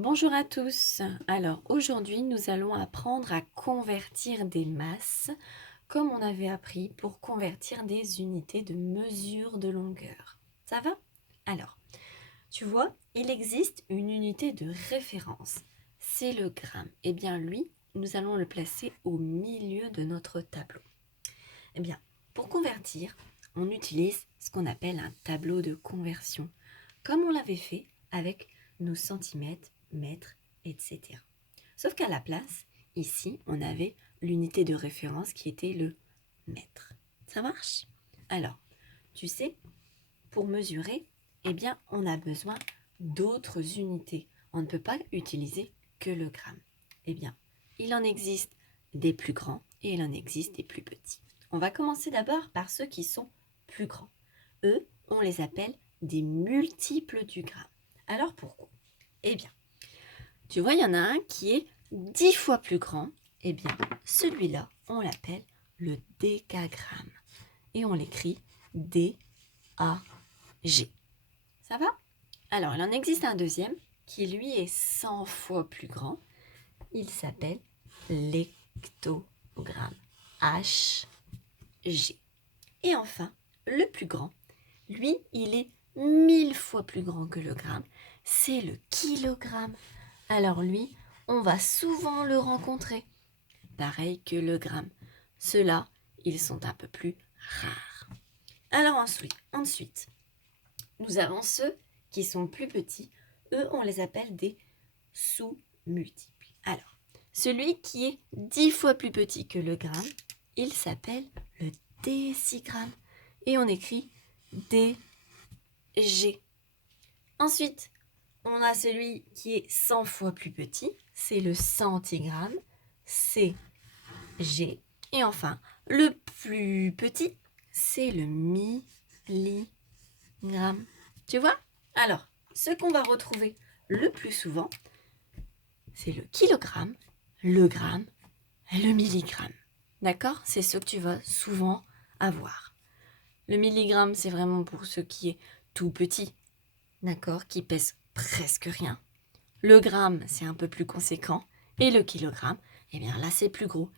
Bonjour à tous. Alors aujourd'hui, nous allons apprendre à convertir des masses comme on avait appris pour convertir des unités de mesure de longueur. Ça va? Alors, tu vois, il existe une unité de référence. C'est le gramme. Eh bien, lui, nous allons le placer au milieu de notre tableau. Eh bien, pour convertir, on utilise ce qu'on appelle un tableau de conversion, comme on l'avait fait avec nos centimètres, mètres, etc. Sauf qu'à la place, ici, on avait l'unité de référence qui était le mètre. Ça marche? Alors, tu sais, pour mesurer, eh bien, on a besoin d'autres unités. On ne peut pas utiliser que le gramme. Eh bien, il en existe des plus grands et il en existe des plus petits. On va commencer d'abord par ceux qui sont plus grands. Eux, on les appelle des multiples du gramme. Alors pourquoi? Eh bien, tu vois, il y en a un qui est 10 fois plus grand. Eh bien, celui-là, on l'appelle le décagramme. Et on l'écrit D-A-G. Ça va? Alors, il en existe un deuxième qui, lui, est 100 fois plus grand. Il s'appelle l'hectogramme. H-G. Et enfin, le plus grand, lui, il est 1000 fois plus grand que le gramme. C'est le kilogramme. Alors lui, on va souvent le rencontrer. Pareil que le gramme. Ceux-là, ils sont un peu plus rares. Alors ensuite, nous avons ceux qui sont plus petits. Eux, on les appelle des sous-multiples. Alors, celui qui est 10 fois plus petit que le gramme, il s'appelle le décigramme. Et on écrit DG. Ensuite, on a celui qui est 100 fois plus petit, c'est le centigramme, CG. Et enfin, le plus petit, c'est le milligramme. Tu vois? Alors, ce qu'on va retrouver le plus souvent, c'est le kilogramme, le gramme et le milligramme. D'accord? C'est ce que tu vas souvent avoir. Le milligramme, c'est vraiment pour ce qui est tout petit, d'accord? Qui pèse presque rien. Le gramme, c'est un peu plus conséquent. Et le kilogramme, eh bien là, c'est plus gros.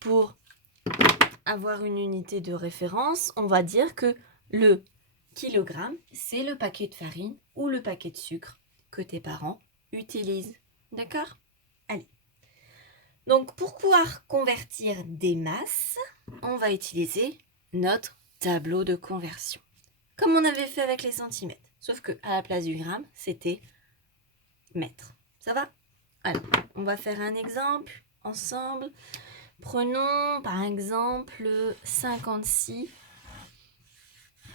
Pour avoir une unité de référence, on va dire que le kilogramme, c'est le paquet de farine ou le paquet de sucre que tes parents utilisent. D'accord? Allez. Donc, pour pouvoir convertir des masses, on va utiliser notre tableau de conversion. Comme on avait fait avec les centimètres. Sauf que à la place du gramme, c'était mètre. Ça va? Alors, on va faire un exemple ensemble. Prenons par exemple 56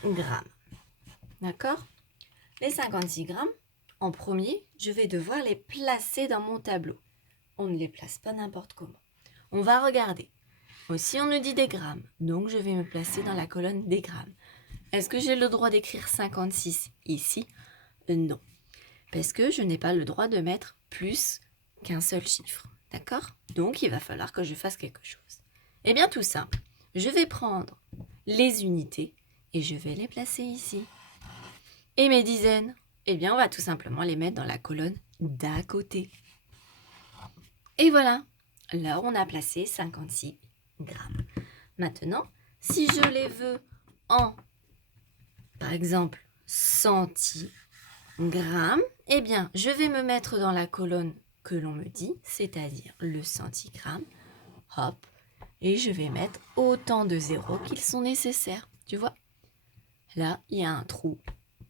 grammes. D'accord? Les 56 grammes, en premier, je vais devoir les placer dans mon tableau. On ne les place pas n'importe comment. On va regarder. Aussi, on nous dit des grammes. Donc, je vais me placer dans la colonne des grammes. Est-ce que j'ai le droit d'écrire 56 ici? Non. Parce que je n'ai pas le droit de mettre plus qu'un seul chiffre. D'accord? Donc, il va falloir que je fasse quelque chose. Eh bien, tout simple. Je vais prendre les unités et je vais les placer ici. Et mes dizaines? Eh bien, on va tout simplement les mettre dans la colonne d'à côté. Et voilà. Là, on a placé 56 grammes. Maintenant, si je les veux en, par exemple, centigrammes, eh bien, je vais me mettre dans la colonne que l'on me dit, c'est-à-dire le centigramme. Hop. Et je vais mettre autant de zéros qu'ils sont nécessaires. Tu vois? Là, il y a un trou.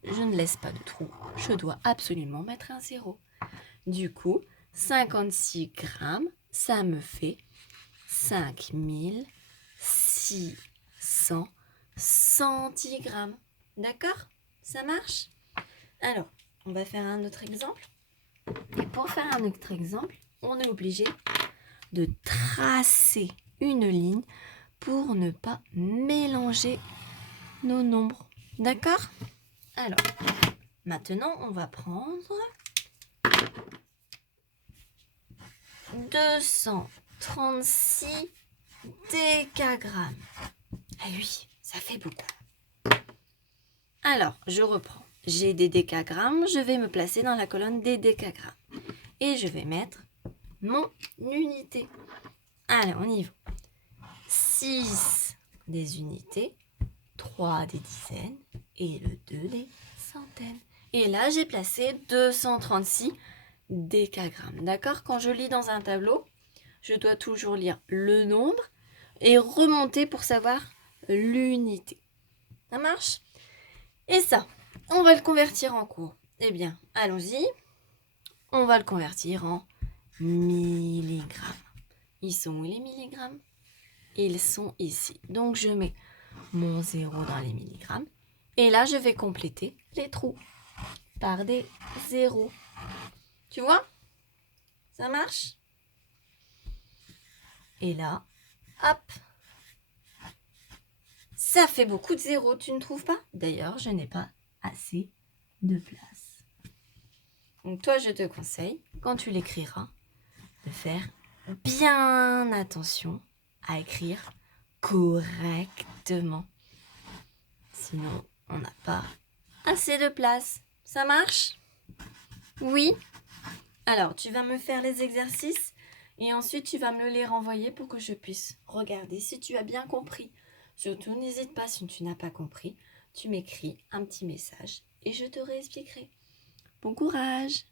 Je ne laisse pas de trou. Je dois absolument mettre un zéro. Du coup, 56 grammes, ça me fait 5600 centigrammes. D'accord? Ça marche? Alors, on va faire un autre exemple. Et pour faire un autre exemple, on est obligé de tracer une ligne pour ne pas mélanger nos nombres. D'accord? Alors, maintenant, on va prendre 236 décagrammes. Ah oui, ça fait beaucoup. Alors, je reprends. J'ai des décagrammes, je vais me placer dans la colonne des décagrammes. et je vais mettre mon unité. Allez, on y va. 6 des unités, 3 des dizaines et le 2 des centaines. Et là, j'ai placé 236 décagrammes. D'accord? Quand je lis dans un tableau, je dois toujours lire le nombre et remonter pour savoir l'unité. Ça marche? Et ça, on va le convertir en cours. Eh bien, allons-y. On va le convertir en milligrammes. Ils sont où les milligrammes? Ils sont ici. Donc, je mets mon 0 dans les milligrammes. Et là, je vais compléter les trous par des zéros. Tu vois? Ça marche? Et là, hop! Ça fait beaucoup de zéros, tu ne trouves pas? D'ailleurs, je n'ai pas assez de place. Donc toi, je te conseille, quand tu l'écriras, de faire bien attention à écrire correctement. Sinon, on n'a pas assez de place. Ça marche? Oui? Alors, tu vas me faire les exercices et ensuite tu vas me les renvoyer pour que je puisse regarder si tu as bien compris. Surtout, n'hésite pas, si tu n'as pas compris, tu m'écris un petit message et je te réexpliquerai. Bon courage!